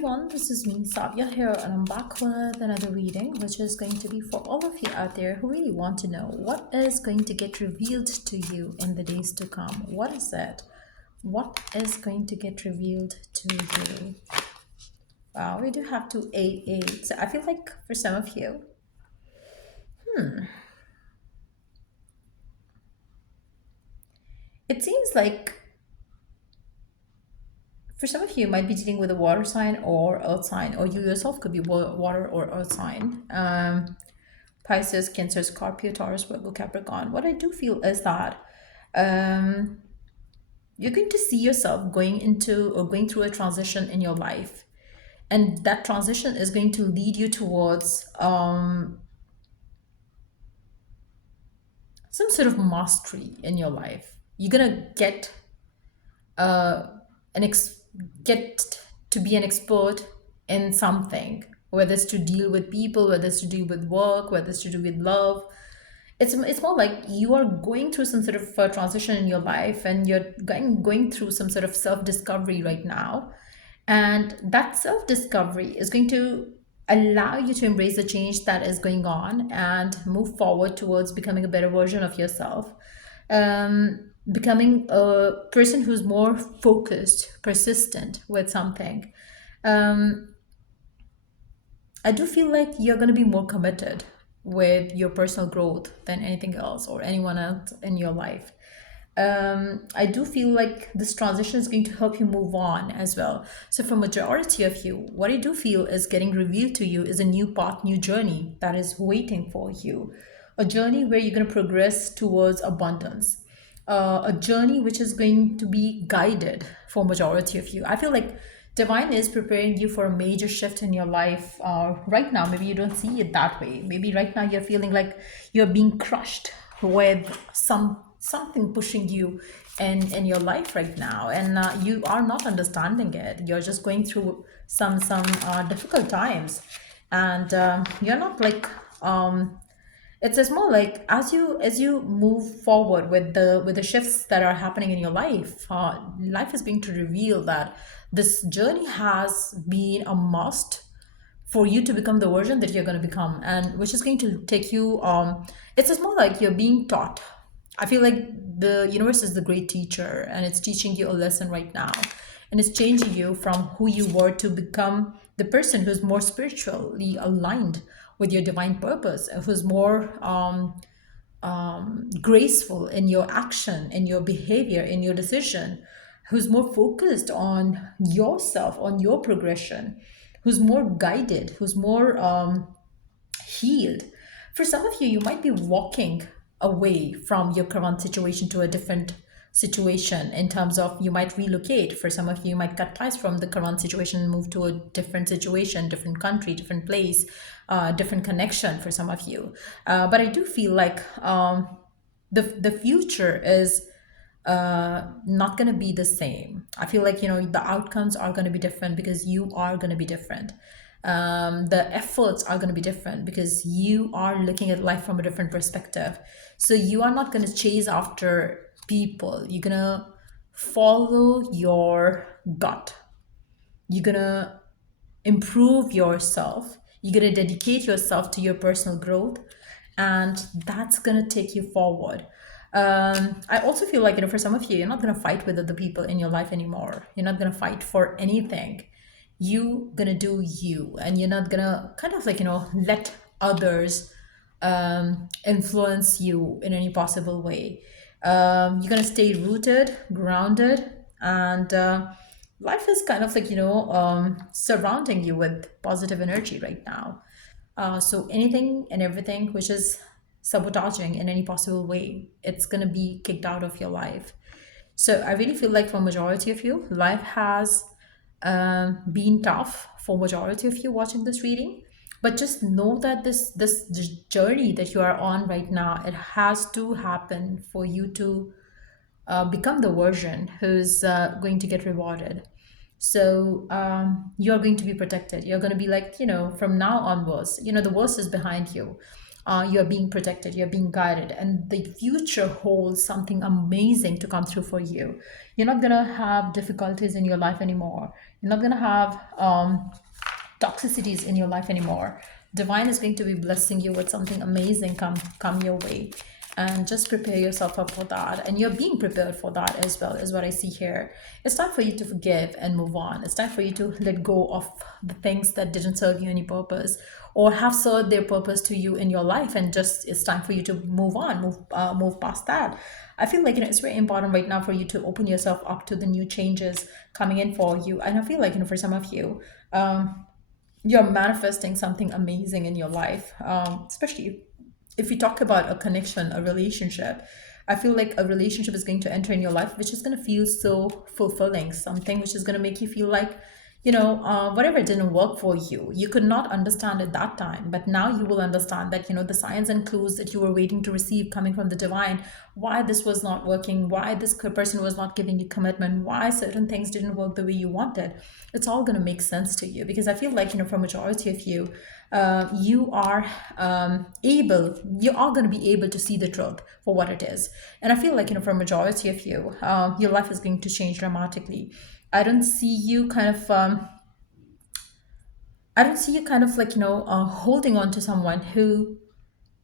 everyone, this is me, Sadia here, and I'm back with another reading, which is going to be for all of you out there who really want to know what is going to get revealed to you in the days to come. What is it? What is going to get revealed to you? Wow, we do have 288. So I feel like for some of you, it seems like for some of you, you might be dealing with a water sign or earth sign, or you yourself could be water or earth sign. Pisces, Cancer, Scorpio, Taurus, Virgo, Capricorn. What I do feel is that um, you're going to see yourself going into or going through a transition in your life. And that transition is going to lead you towards some sort of mastery in your life. You're going to get an get to be an expert in something, whether it's to deal with people, whether it's to deal with work, whether it's to do with love. It's more like you are going through some sort of transition in your life, and you're going through some sort of self-discovery right now. And that self-discovery is going to allow you to embrace the change that is going on and move forward towards becoming a better version of yourself. Becoming a person who's more focused, persistent with something. I do feel like you're going to be more committed with your personal growth than anything else or anyone else in your life. I do feel like this transition is going to help you move on as well. So for majority of you, what I do feel is getting revealed to you is a new path, new journey that is waiting for you. A journey where you're going to progress towards abundance. A journey which is going to be guided for majority of you. I feel like divine is preparing you for a major shift in your life right now. Maybe you don't see it that way. Maybe right now you're feeling like you're being crushed with something pushing you in your life right now, and you are not understanding it. You're just going through some difficult times, and you're not like it's more like as you move forward with the shifts that are happening in your life, life is going to reveal that this journey has been a must for you to become the version that you're going to become, and which is going to take you it's just more like you're being taught. I feel like the universe is the great teacher, and it's teaching you a lesson right now, and it's changing you from who you were to become the person who's more spiritually aligned with your divine purpose, who's more graceful in your action, in your behavior, in your decision, who's more focused on yourself, on your progression, who's more guided, who's more healed. For some of you, you might be walking away from your current situation to a different situation, in terms of you might relocate. For some of you, you might cut ties from the current situation and move to a different situation, different country, different place, different connection for some of you. But I do feel like the future is not going to be the same. I feel like, the outcomes are going to be different because you are going to be different. The efforts are going to be different because you are looking at life from a different perspective. So you are not going to chase after people. You're going to follow your gut. You're going to improve yourself. You're going to dedicate yourself to your personal growth, and that's going to take you forward. I also feel like, for some of you, you're not going to fight with other people in your life anymore. You're not going to fight for anything. You're going to do you, and you're not going to kind of like, let others influence you in any possible way. You're going to stay rooted, grounded, and life is kind of like, surrounding you with positive energy right now. So anything and everything which is sabotaging in any possible way, it's going to be kicked out of your life. So I really feel like for majority of you, life has been tough for majority of you watching this reading. But just know that this journey that you are on right now, it has to happen for you to become the version who's going to get rewarded. So you're going to be protected. You're going to be like, from now onwards, the worst is behind you. You're being protected, you're being guided, and the future holds something amazing to come through for you. You're not gonna have difficulties in your life anymore. You're not gonna have toxicities in your life anymore. Divine is going to be blessing you with something amazing come your way. And just prepare yourself up for that. And you're being prepared for that as well, is what I see here. It's time for you to forgive and move on. It's time for you to let go of the things that didn't serve you any purpose or have served their purpose to you in your life. And just it's time for you to move on, move past that. I feel like it's very important right now for you to open yourself up to the new changes coming in for you. And I feel like for some of you, you're manifesting something amazing in your life, especially if you talk about a connection, a relationship. I feel like a relationship is going to enter in your life which is going to feel so fulfilling, something which is going to make you feel like, whatever didn't work for you, you could not understand at that time, but now you will understand that, the signs and clues that you were waiting to receive coming from the divine, why this was not working, why this person was not giving you commitment, why certain things didn't work the way you wanted. It's all going to make sense to you, because I feel like, for majority of you, you are you are going to be able to see the truth for what it is. And I feel like, for a majority of you, your life is going to change dramatically. I don't see you kind of I don't see you kind of like, holding on to someone who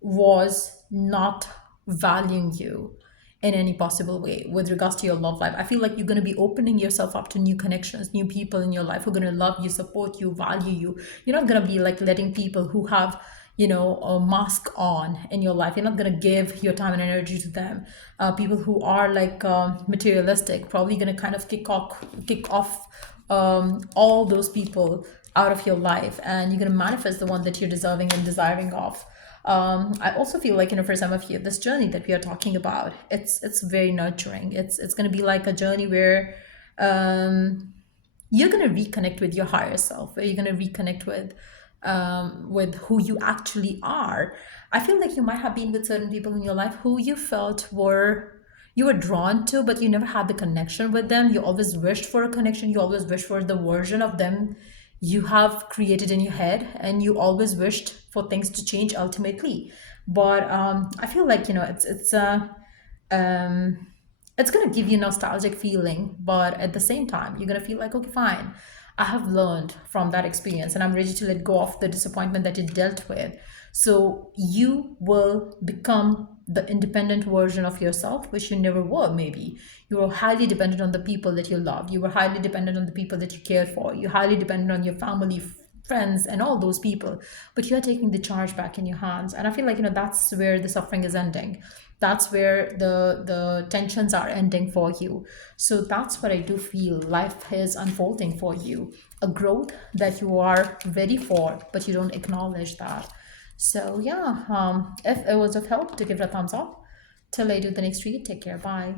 was not valuing you in any possible way with regards to your love life. I feel like you're going to be opening yourself up to new connections, new people in your life who are going to love you, support you, value you. You're not going to be like letting people who have, a mask on in your life. You're not going to give your time and energy to them. People who are like materialistic, probably going to kind of kick off all those people out of your life, and you're going to manifest the one that you're deserving and desiring of. I also feel like, for some of you, this journey that we are talking about, it's very nurturing. It's going to be like a journey where you're going to reconnect with your higher self, where you're going to reconnect with who you actually are. I feel like you might have been with certain people in your life who you felt you were drawn to, but you never had the connection with them. You always wished for a connection. You always wished for the version of them you have created in your head, and you always wished for things to change ultimately. But I feel like, um, it's going to give you nostalgic feeling, but at the same time you're going to feel like, okay, fine, I have learned from that experience and I'm ready to let go of the disappointment that you dealt with. So you will become the independent version of yourself, which you never were. Maybe you were highly dependent on the people that you loved, you were highly dependent on the people that you cared for, you're highly dependent on your family, friends, and all those people. But you're taking the charge back in your hands, and I feel like, that's where the suffering is ending. That's where the tensions are ending for you. So that's what I do feel life is unfolding for you, a growth that you are ready for, but you don't acknowledge that. So yeah, if it was of help, to give it a thumbs up. Till I do the next read, take care, bye.